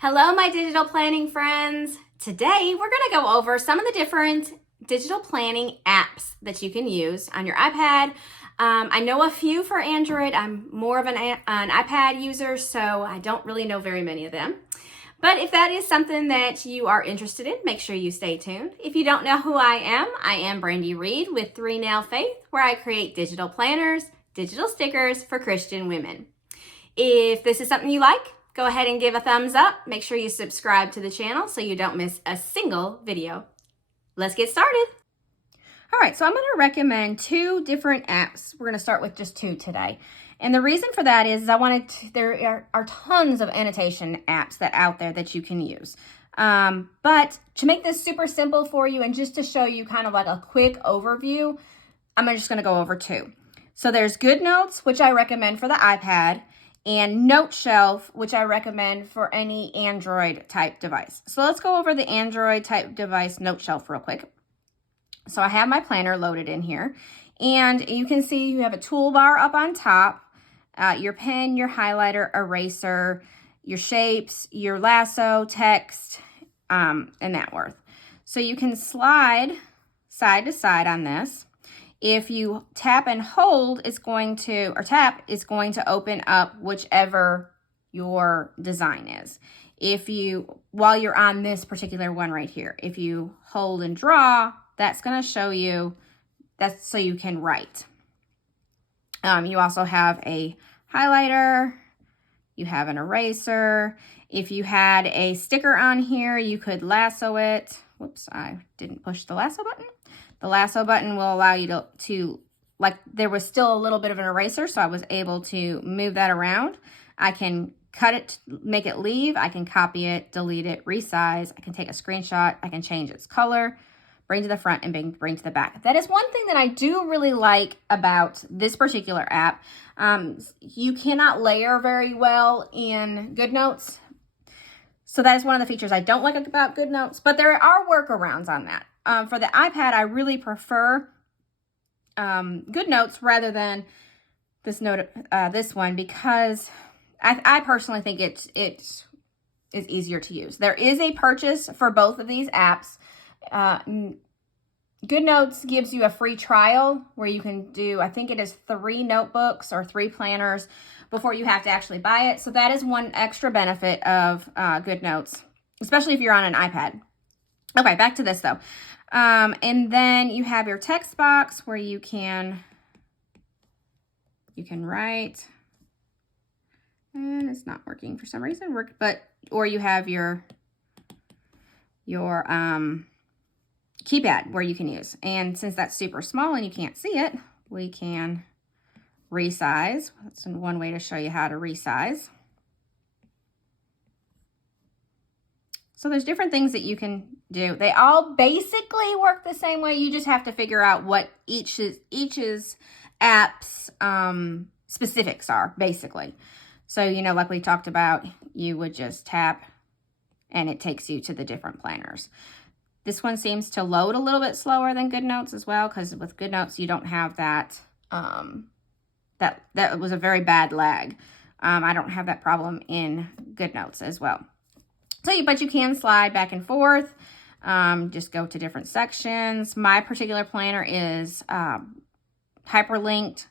Hello, my digital planning friends. Today, we're going to go over some of the different digital planning apps that you can use on your iPad. I know a few for Android. I'm more of an iPad user, so I don't really know very many of them. But if that is something that you are interested in, make sure you stay tuned. If you don't know who I am Brandi Reed with 3 Nail Faith, where I create digital planners, digital stickers for Christian women. If this is something you like, go ahead and give a thumbs up. Make sure you subscribe to the channel so you don't miss a single video. Let's get started. All right, so I'm going to recommend 2 different apps. We're going to start with just 2 today. And the reason for that is there are tons of annotation apps out there that you can use. But to make this super simple for you and just to show you kind of like a quick overview, I'm just going to go over 2. So there's GoodNotes, which I recommend for the iPad, and Noteshelf, which I recommend for any Android type device. So let's go over the Android type device Noteshelf real quick. So I have my planner loaded in here, and you can see you have a toolbar up on top, your pen, your highlighter, eraser, your shapes, your lasso, text, and that worth. So you can slide side to side on this. If you tap and hold, it's going to open up whichever your design is. While you're on this particular one right here, if you hold and draw, that's going to show you, that's so you can write. You also have a highlighter, you have an eraser. If you had a sticker on here, you could lasso it. Whoops, I didn't push the lasso button. The lasso button will allow you to, like, there was still a little bit of an eraser, so I was able to move that around. I can cut it, make it leave. I can copy it, delete it, resize. I can take a screenshot. I can change its color, bring to the front, and bring to the back. That is one thing that I do really like about this particular app. You cannot layer very well in GoodNotes. So that is one of the features I don't like about GoodNotes, but there are workarounds on that. For the iPad, I really prefer GoodNotes rather than this one because I personally think it is easier to use. There is a purchase for both of these apps. GoodNotes gives you a free trial where you can do, I think it is 3 notebooks or 3 planners before you have to actually buy it. So that is one extra benefit of GoodNotes, especially if you're on an iPad. Okay, back to this though. And then you have your text box where you can write, and it's not working for some reason, or you have your keypad where you can use. And since that's super small and you can't see it, we can resize. That's one way to show you how to resize. So there's different things that you can do. They all basically work the same way. You just have to figure out what each's app's specifics are, basically. So, like we talked about, you would just tap and it takes you to the different planners. This one seems to load a little bit slower than GoodNotes as well, because with GoodNotes, you don't have that, that was a very bad lag. I don't have that problem in GoodNotes as well. But you can slide back and forth, just go to different sections. My particular planner is hyperlinked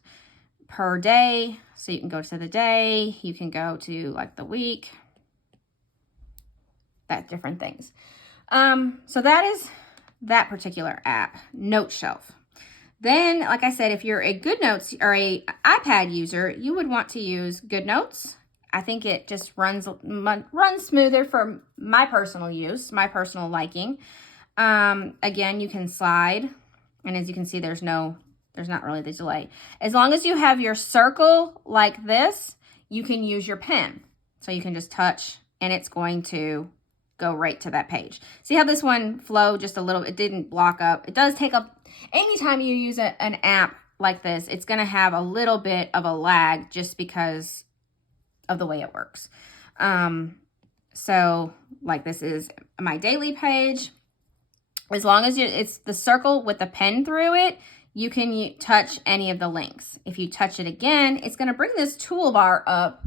per day. So you can go to the day, you can go to like the week, that different things. So that is that particular app, Noteshelf. Then, like I said, if you're a GoodNotes or a iPad user, you would want to use GoodNotes. I think it just runs smoother for my personal use, my personal liking. Again, you can slide, and as you can see, there's not really the delay. As long as you have your circle like this, you can use your pen. So you can just touch, and it's going to go right to that page. See how this one flowed just a little? It didn't block up. It does take up, anytime you use an app like this, it's going to have a little bit of a lag just because of the way it works. So like this is my daily page. As long as it's the circle with the pen through it, you can touch any of the links. If you touch it again, it's going to bring this toolbar up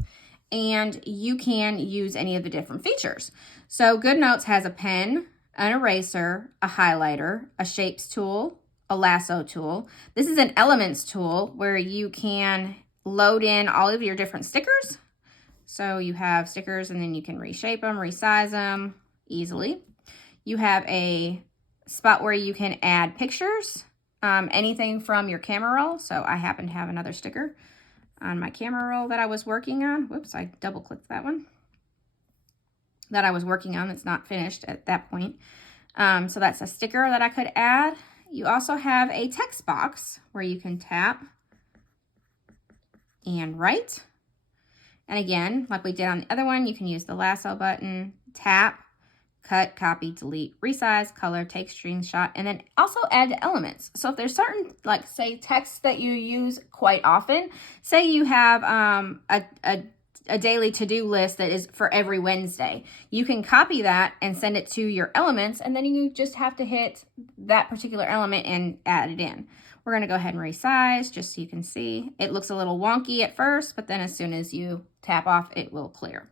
and you can use any of the different features. So GoodNotes has a pen, an eraser, a highlighter, a shapes tool, a lasso tool. This is an elements tool where you can load in all of your different stickers. So you have stickers and then you can reshape them, resize them easily. You have a spot where you can add pictures, anything from your camera roll. So I happen to have another sticker on my camera roll that I was working on. Whoops, I double clicked that one. That I was working on, it's not finished at that point. So that's a sticker that I could add. You also have a text box where you can tap and write. And again, like we did on the other one, you can use the lasso button, tap, cut, copy, delete, resize, color, take screenshot, and then also add elements. So if there's certain, like say text that you use quite often, say you have a daily to-do list that is for every Wednesday, you can copy that and send it to your elements, and then you just have to hit that particular element and add it in. We're going to go ahead and resize just so you can see. It looks a little wonky at first, but then as soon as you tap off, it will clear.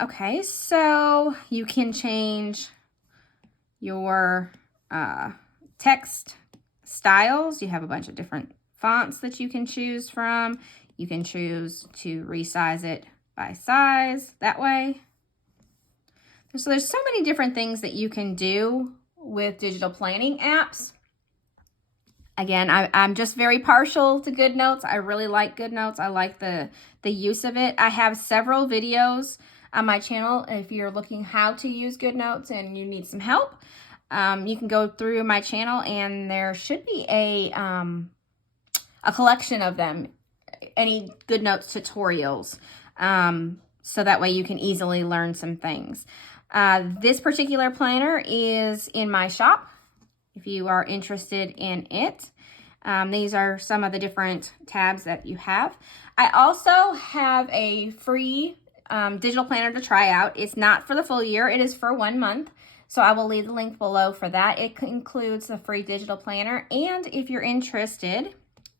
Okay, so you can change your text styles. You have a bunch of different fonts that you can choose from. You can choose to resize it by size that way. So there's so many different things that you can do with digital planning apps. Again, I'm just very partial to GoodNotes. I really like GoodNotes. I like the use of it. I have several videos on my channel. If you're looking how to use GoodNotes and you need some help, you can go through my channel and there should be a collection of them, any GoodNotes tutorials, so that way you can easily learn some things. This particular planner is in my shop if you are interested in it. These are some of the different tabs that you have. I also have a free digital planner to try out. It's not for the full year, it is for 1 month. So I will leave the link below for that. It includes the free digital planner. And if you're interested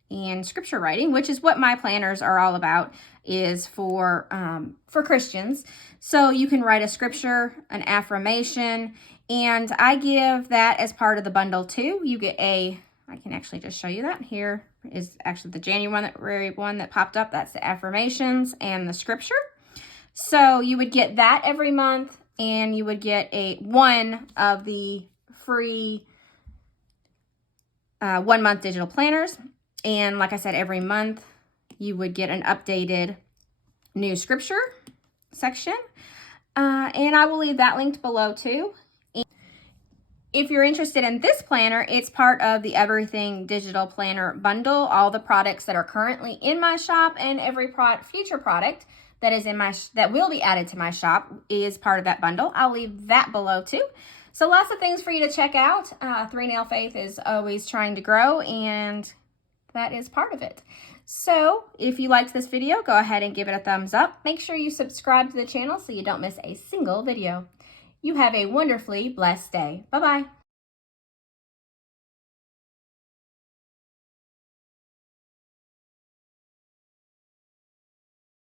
in scripture writing, which is what my planners are all about, is for Christians. So you can write a scripture, an affirmation, and I give that as part of the bundle too. You get I can actually just show you that. Here is actually the January one that popped up. That's the affirmations and the scripture. So you would get that every month, and you would get one of the free 1 month digital planners. And like I said, every month you would get an updated new scripture section. And I will leave that linked below too. If you're interested in this planner, it's part of the Everything Digital Planner bundle. All the products that are currently in my shop and every future product that is in that will be added to my shop is part of that bundle. I'll leave that below too. So lots of things for you to check out. 3 Nail Faith is always trying to grow, and that is part of it. So if you liked this video, go ahead and give it a thumbs up. Make sure you subscribe to the channel so you don't miss a single video. You have a wonderfully blessed day. Bye-bye.